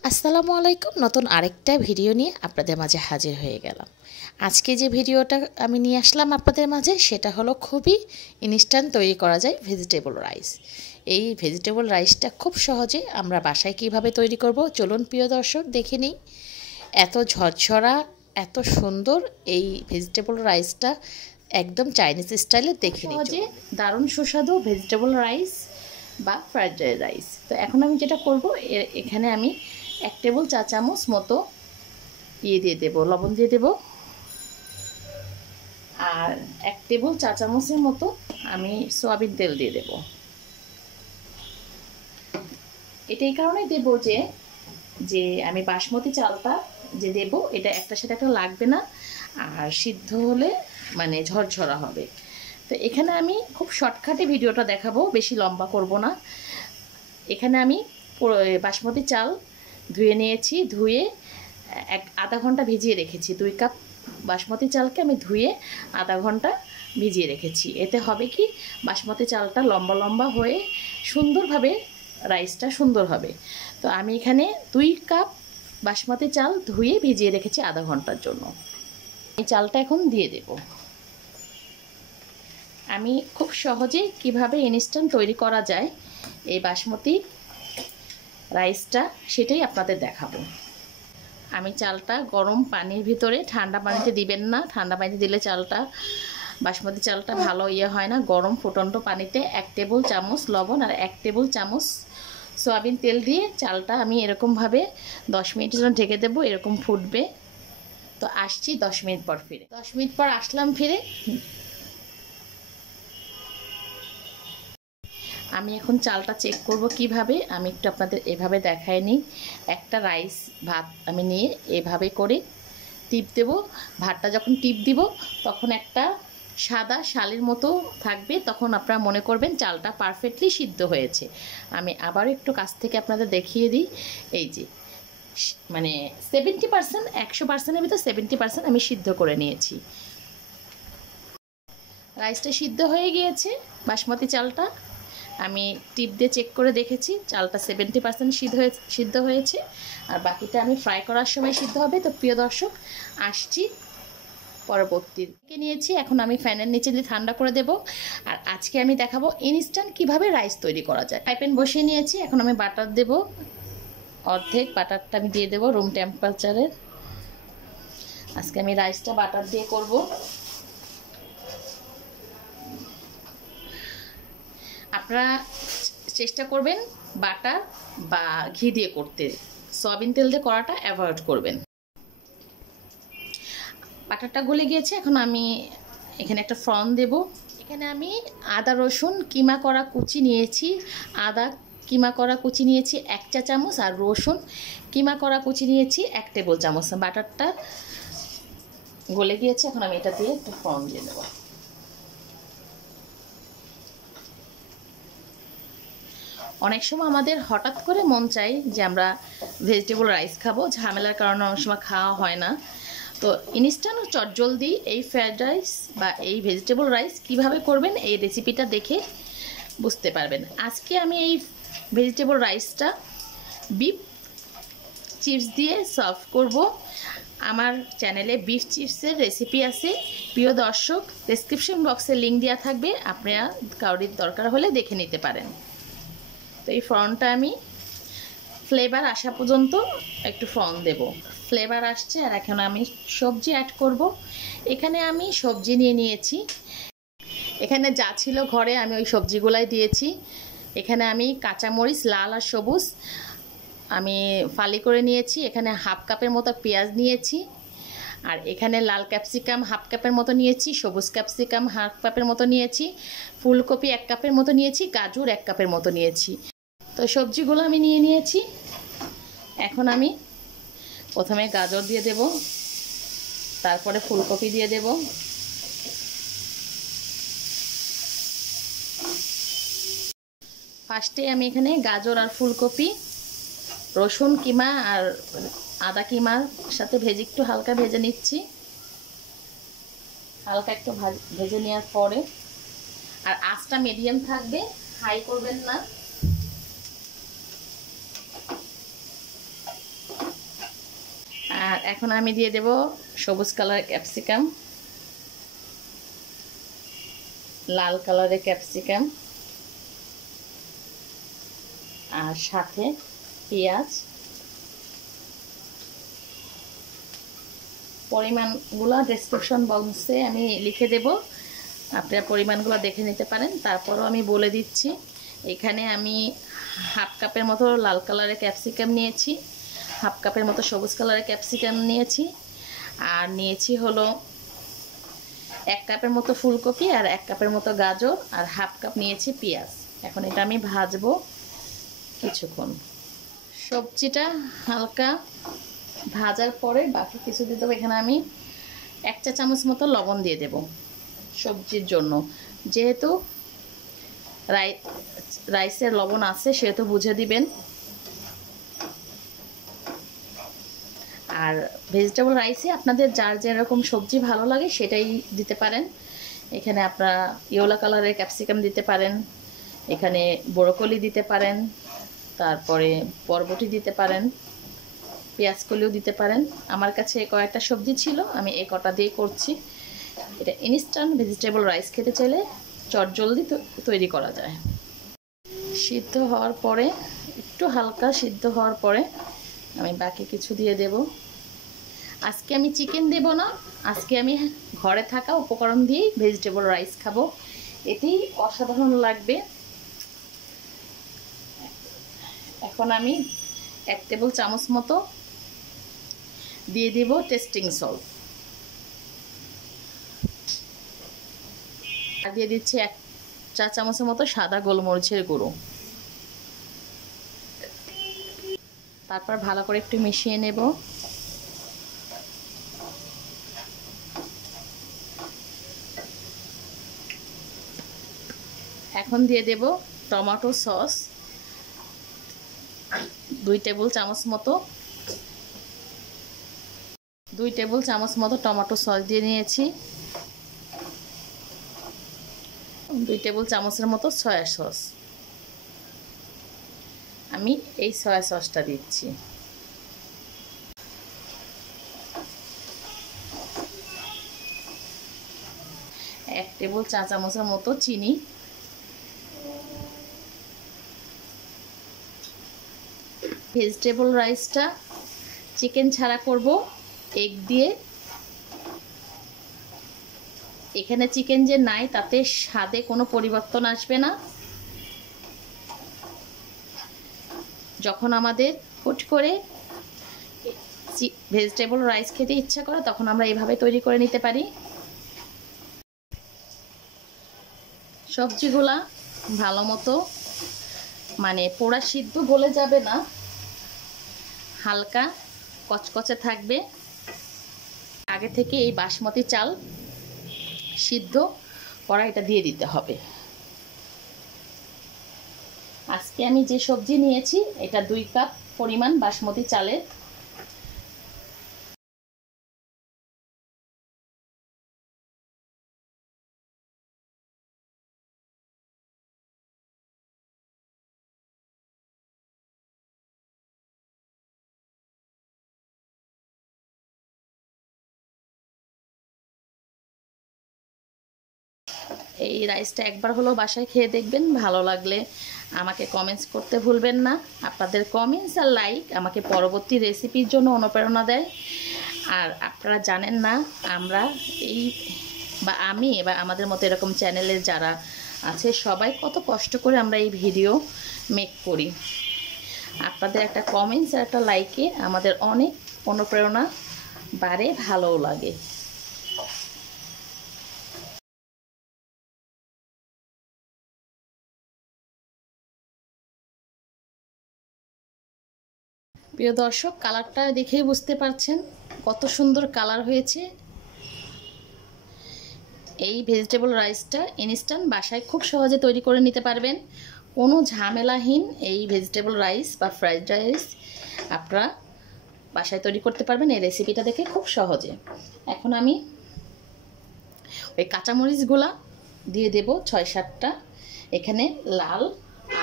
আসসালামু আলাইকুম। নতুন আরেকটা ভিডিও নিয়ে আপনাদের মাঝে হাজির হয়ে গেলাম। আজকে যে ভিডিওটা আমি নিয়ে আসলাম আপনাদের মাঝে সেটা হলো খুবই ইনস্ট্যান্ট তৈরি করা যায় ভেজিটেবল রাইস। এই ভেজিটেবল রাইসটা খুব সহজে আমরা বাসায় কিভাবে তৈরি করব চলুন প্রিয় দর্শক দেখে নিই। এত ঝরঝরা এত সুন্দর এই ভেজিটেবল রাইসটা একদম চাইনিজ স্টাইলে দেখে নিই। সহজে দারুণ সুস্বাদু ভেজিটেবল রাইস বা ফ্রাইড রাইস। তো এখন আমি যেটা করব এখানে আমি 1 টেবিল চা চামচ মতো দিয়ে দেব, লবণ দিয়ে দেব। আর 1 টেবিল চা চামচের মতো আমি সয়াবিন তেল দিয়ে দেব। এটা এই কারণেই দেব যে আমি বাসমতি চালটা যে দেব এটা একটার সাথে একটা লাগবে না, আর সিদ্ধ হলে মানে ঝরঝরা হবে। তো এখানে আমি খুব শর্টকাটে ভিডিওটা দেখাবো, বেশি লম্বা করব না। এখানে আমি বাসমতি চাল ধুয়ে নিয়েছি, ধুয়ে আধা ঘন্টা ভিজিয়ে রেখেছি। 2 কাপ বাসমতি চালকে আমি ধুয়ে আধা ঘন্টা ভিজিয়ে রেখেছি। এতে হবে কি বাসমতি চালটা লম্বা লম্বা হয়ে সুন্দরভাবে রাইসটা সুন্দর হবে। তো আমি এখানে 2 কাপ বাসমতি চাল ধুয়ে ভিজিয়ে রেখেছি আধা ঘন্টার জন্য। এই চালটা এখন দিয়ে দেব। আমি খুব সহজেই কিভাবে ইনস্ট্যান্ট তৈরি করা যায় এই বাসমতি রাইসটা সেটাই আপনাদের দেখাবো। আমি চালটা গরম পানির ভিতরে, ঠান্ডা পানিতে দিবেন না, ঠান্ডা পানিতে দিলে চালটা বাসমতি চালটা ভালো হয় না। গরম ফুটন্ত পানিতে 1 টেবিল চামচ লবণ আর 1 টেবিল চামচ সয়াবিন তেল দিয়ে চালটা আমি এরকমভাবে 10 মিনিটের জন্য ঢেকে দেবো। এরকম ফুটবে। তো আসছি 10 মিনিট পর ফিরে। 10 মিনিট পর আসলাম ফিরে। আমি এখন চালটা চেক করব কিভাবে, আমি একটু আপনাদের এভাবে দেখাই নিই। একটা রাইস ভাত আমি নিয়ে এভাবে করে টিপ দেব। ভাতটা যখন টিপ দিব তখন একটা সাদা শালির মতো থাকবে, তখন আপনারা মনে করবেন চালটা পারফেক্টলি সিদ্ধ হয়েছে। আমি আবার একটু কাছ থেকে আপনাদের দেখিয়ে দিই। এই যে মানে 70%, 100%-এর ভিতর 70% আমি সিদ্ধ করে নিয়েছি। রাইসটা সিদ্ধ হয়ে গিয়েছে। বাসমতি চালটা আমি টিপ দিয়ে চেক করে দেখেছি, চালটা 70% সিদ্ধ হয়েছে, আর বাকিটা আমি ফ্রাই করার সময় সিদ্ধ হবে। তো প্রিয় দর্শক আসছি পরবর্তী নিয়েছি। এখন আমি ফ্যানের নিচে দিয়ে ঠান্ডা করে দেব। আর আজকে আমি দেখাবো ইনস্ট্যান্ট কিভাবে রাইস তৈরি করা যায়। ফ্রাই প্যান বসিয়ে নিয়েছি, এখন আমি বাটার দেব। অর্ধেক বাটারটা আমি দিয়ে দেব রুম টেম্পারেচারের। আজকে আমি রাইসটা বাটার দিয়ে করব। আপনারা চেষ্টা করবেন বাটার বা ঘি দিয়ে করতে, সয়াবিন তেল দিয়ে করাটা অ্যাভয়েড করবেন। বাটারটা গলে গিয়েছে, এখন আমি এখানে একটা ফ্রন দেব। এখানে আমি আদা রসুন কিমা করা কুচি নিয়েছি। আদা কিমা করা কুচি নিয়েছি 1 চা চামচ, আর রসুন কিমা করা কুচি নিয়েছি 1 টেবিল চামচ। বাটারটা গলে গিয়েছে, এখন আমি এটা দিয়ে একটা ফ্রন দিয়ে দেবো। অনেক সময় আমাদের হঠাৎ করে মন চাই যে আমরা ভেজিটেবল রাইস খাবো, ঝামেলার কারণে অনেক সময় খাওয়া হয় না। তো ইনস্ট্যান্ট ও চটজলদি এই ফ্রাইড রাইস বা এই ভেজিটেবল রাইস কিভাবে করবেন এই রেসিপিটা দেখে বুঝতে পারবেন। আজকে আমি এই ভেজিটেবল রাইসটা বিফ চিপস দিয়ে সার্ভ করব। আমার চ্যানেলে বিফ চিপসের রেসিপি আছে, প্রিয় দর্শক ডেসক্রিপশন বক্সে লিঙ্ক দেওয়া থাকবে, আপনারা কারোর দরকার হলে দেখে নিতে পারেন। তো এই ফ্রনটা আমি ফ্লেভার আসা পর্যন্ত একটু ফ্রন দেব। ফ্লেভার আসছে, আর এখন আমি সবজি অ্যাড করব। এখানে আমি সবজি নিয়ে নিয়েছি, এখানে যা ছিল ঘরে আমি ওই সবজিগুলাই দিয়েছি। এখানে আমি কাঁচামরিচ লাল আর সবুজ আমি ফালি করে নিয়েছি। এখানে 1/2 কাপের মতো পেঁয়াজ নিয়েছি, আর এখানে লাল ক্যাপসিকাম 1/2 কাপের মতো নিয়েছি, সবুজ ক্যাপসিকাম 1/2 কাপের মতো নিয়েছি, ফুলকপি 1 কাপের মতো নিয়েছি, গাজর 1 কাপের মতো নিয়েছি। তো সবজিগুলো আমি নিয়ে নিয়েছি। এখন আমি প্রথমে গাজর দিয়ে দেব, তারপরে ফুলকপি দিয়ে দেব। ফার্স্টে আমি এখানে গাজর আর ফুলকপি রসুন কিমা আর আদা কিমার সাথে একটু হালকা ভেজে নিচ্ছি। হালকা একটু ভেজে নেওয়ার পরে, আর আঁচটা মিডিয়াম থাকবে, হাই করবেন না। এখন আমি দিয়ে দেব সবুজ কালারের ক্যাপসিকাম, লাল কালারের ক্যাপসিকাম, আর সাথে পেঁয়াজ। পরিমাণগুলো ডেসক্রিপশন বক্সে আমি লিখে দেব, আপনারা পরিমাণগুলো দেখে নিতে পারেন। তারপরও আমি বলে দিচ্ছি, এখানে আমি হাফ কাপের মতো লাল কালারের ক্যাপসিকাম নিয়েছি, হাফ কাপের মতো সবুজ কালারের ক্যাপসিকাম নিয়েছি, আর নিয়েছি হলো 1 কাপের মতো ফুলকপি, আর 1 কাপের মতো গাজর, আর হাফ কাপ নিয়েছি পেঁয়াজ। এখন এটা আমি ভাজবো কিছুক্ষণ। সবজিটা হালকা ভাজার পরে বাকি কিছু দিয়ে দেবো। এখানে আমি 1 চা চামচ মতো লবণ দিয়ে দেব সবজির জন্য, যেহেতু রাইসের লবণ আছে সেহেতু বুঝে দিবেন। আর ভেজিটেবল রাইসে আপনাদের যার যেরকম সবজি ভালো লাগে সেটাই দিতে পারেন। এখানে আপনারা ইয়েলো কালারের ক্যাপসিকাম দিতে পারেন, এখানে ব্রোকলি দিতে পারেন, তারপরে বরবটি দিতে পারেন, পেঁয়াজ কলিও দিতে পারেন। আমার কাছে কয়েকটা সবজি ছিল, আমি এই কটা দিয়ে করছি। এটা ইনস্ট্যান্ট ভেজিটেবল রাইস খেতে চাইলে চটজলদি তৈরি করা যায়। সিদ্ধ হওয়ার পরে, একটু হালকা সিদ্ধ হওয়ার পরে আমি বাকি কিছু দিয়ে দেব। আজকে আমি চিকেন দেব না, আজকে আমি ঘরে থাকা উপকরণ দিয়েই ভেজিটেবল রাইস খাবো, এটি অসাধারণ লাগবে। এখন আমি 1 টেবিল চামচ মতো দিয়ে দেব টেস্টিং সল্ট, আর দিয়ে দিচ্ছি 1 চা চামচের মতো সাদা গোলমরিচের গুঁড়ো। তারপর ভালো করে একটু মিশিয়ে নেব। এখন দিয়ে দেব টমেটো সস 2 টেবিল চামচ মতো, 2 টেবিল চামচ মতো টমেটো সস দিয়ে নিয়েছি। 2 টেবিল চামচের মতো সয়া সস, আমি এই সয়া সসটা দিচ্ছি। এক টেবিল চা চামচের মতো চিনি, ভেজিটেবল রাইসটা চিকেন ছাড়া করব এগ দিয়ে। এখানে চিকেন যে নাই তাতে স্বাদে কোনো পরিবর্তন আসবে না। যখন আমাদের হুট করে ভেজিটেবল রাইস খেতে ইচ্ছা করে তখন আমরা এইভাবে তৈরি করে নিতে পারি। সবজিগুলা ভালো মতো মানে পোড়া সিদ্ধ গলে যাবে না, হালকা কচকচে থাকবে। আগে থেকে এই বাসমতি চাল সিদ্ধ করা এটা দিয়ে দিতে হবে। আজকে আমি যে সবজি নিয়েছি এটা 2 কাপ পরিমাণ বাসমতি চালের। এই রাইসটা একবার হলেও বাসায় খেয়ে দেখবেন, ভালো লাগলে আমাকে কমেন্টস করতে ভুলবেন না। আপনাদের কমেন্টস আর লাইক আমাকে পরবর্তী রেসিপির জন্য অনুপ্রেরণা দেয়। আর আপনারা জানেন না আমরা আমি বা আমাদের মতো এরকম চ্যানেলের যারা আছে সবাই কত কষ্ট করে আমরা এই ভিডিও মেক করি। আপনাদের একটা কমেন্টস আর একটা লাইকে আমাদের অনেক অনুপ্রেরণা বাড়ে, ভালোও লাগে। প্রিয় দর্শক, কালারটা দেখেই বুঝতে পারছেন কত সুন্দর কালার হয়েছে। এই ভেজিটেবল রাইসটা ইনস্ট্যান্ট বাসায় খুব সহজে তৈরি করে নিতে পারবেন। কোনো ঝামেলাহীন এই ভেজিটেবল রাইস বা ফ্রাইড রাইস আপনারা বাসায় তৈরি করতে পারবেন এই রেসিপিটা দেখে খুব সহজে। এখন আমি ওই কাঁচামরিচগুলা দিয়ে দেব 6-7টা। এখানে লাল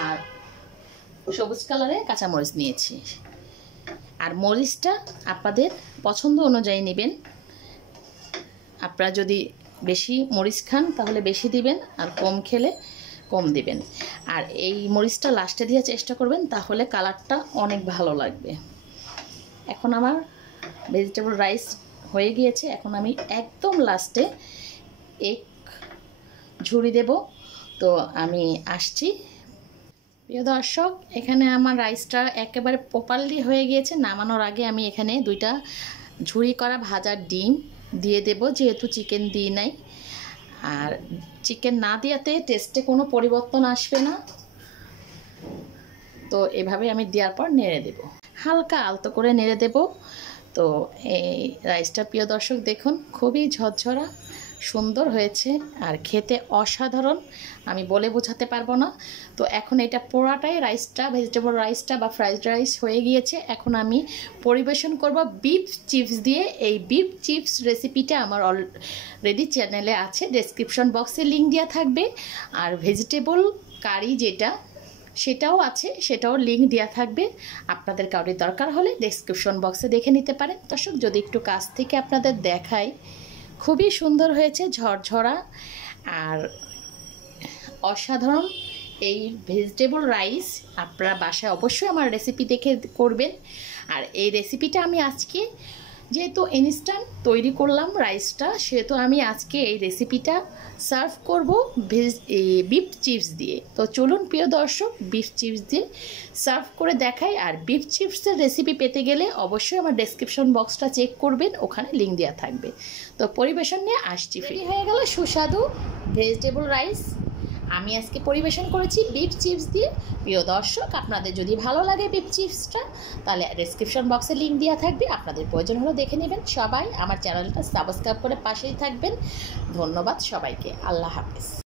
আর সবুজ কালারে কাঁচামরিচ নিয়েছি। আর মরিচটা আপনাদের পছন্দ অনুযায়ী নেবেন। আপনারা যদি বেশি মরিচ খান তাহলে বেশি দিবেন, আর কম খেলে কম দিবেন। আর এই মরিচটা লাস্টে দিয়ে চেষ্টা করবেন, তাহলে কালারটা অনেক ভালো লাগবে। এখন আমার ভেজিটেবল রাইস হয়ে গিয়েছে। এখন আমি একদম লাস্টে এক ঝুড়ি দেব। তো আমি আসছি। প্রিয় দর্শক, এখানে আমার রাইসটা একেবারে প্রপারলি হয়ে গিয়েছে। নামানোর আগে আমি এখানে 2টা ঝুড়ি করা ভাজার ডিম দিয়ে দেব, যেহেতু চিকেন দিই নাই। আর চিকেন না দেওয়াতে টেস্টে কোনো পরিবর্তন আসবে না। তো এভাবে আমি দেওয়ার পর নেড়ে দেব, হালকা আলতো করে নেড়ে দেব। তো এই রাইসটা প্রিয় দর্শক দেখুন, খুবই ঝরঝরা সুন্দর হয়েছে আর খেতে অসাধারণ, আমি বলে বোঝাতে পারবো না। তো এখন এটা পুরাটাই রাইসটা, ভেজিটেবল রাইসটা বা ফ্রাইড রাইস হয়ে গিয়েছে। এখন আমি পরিবেশন করব বিফ চিপস দিয়ে। এই বিফ চিপস রেসিপিটা আমার অলরেডি চ্যানেলে আছে, ডেসক্রিপশন বক্সে লিঙ্ক দেওয়া থাকবে। আর ভেজিটেবল কারি যেটা, সেটাও আছে, সেটাও লিঙ্ক দেওয়া থাকবে। আপনাদের কারোর দরকার হলে ডেসক্রিপশন বক্সে দেখে নিতে পারেন। দর্শক, যদি একটু কাছ থেকে আপনাদের দেখাই, খুবই সুন্দর হয়েছে, ঝরঝরা আর অসাধারণ এই ভেজিটেবল রাইস। আপনারা বাসায় অবশ্যই আমার রেসিপি দেখে করবেন। আর এই রেসিপিটা আমি আজকে যেহেতু ইনস্ট্যান্ট তৈরি করলাম রাইসটা, সেহেতু আমি আজকে এই রেসিপিটা সার্ভ করব বিফ চিপস দিয়ে। তো চলুন প্রিয় দর্শক, বিফ চিপস দিয়ে সার্ভ করে দেখাই। আর বিফ চিপসের রেসিপি পেতে গেলে অবশ্যই আমার ডেসক্রিপশন বক্সটা চেক করবেন, ওখানে লিঙ্ক দেওয়া থাকবে। তো পরিবেশন নিয়ে আসছি। রেডি হয়ে গেল সুস্বাদু ভেজিটেবল রাইস। আমি আজকে পরিবেশন করেছি বিফ চিপস দিয়ে। প্রিয় দর্শক, আপনাদের যদি ভালো লাগে বিফ চিপসটা, তাহলে ডেসক্রিপশন বক্সে লিঙ্ক দেওয়া থাকবে, আপনাদের প্রয়োজন হলে দেখে নেবেন। সবাই আমার চ্যানেলটা সাবস্ক্রাইব করে পাশেই থাকবেন। ধন্যবাদ সবাইকে। আল্লাহ হাফেজ।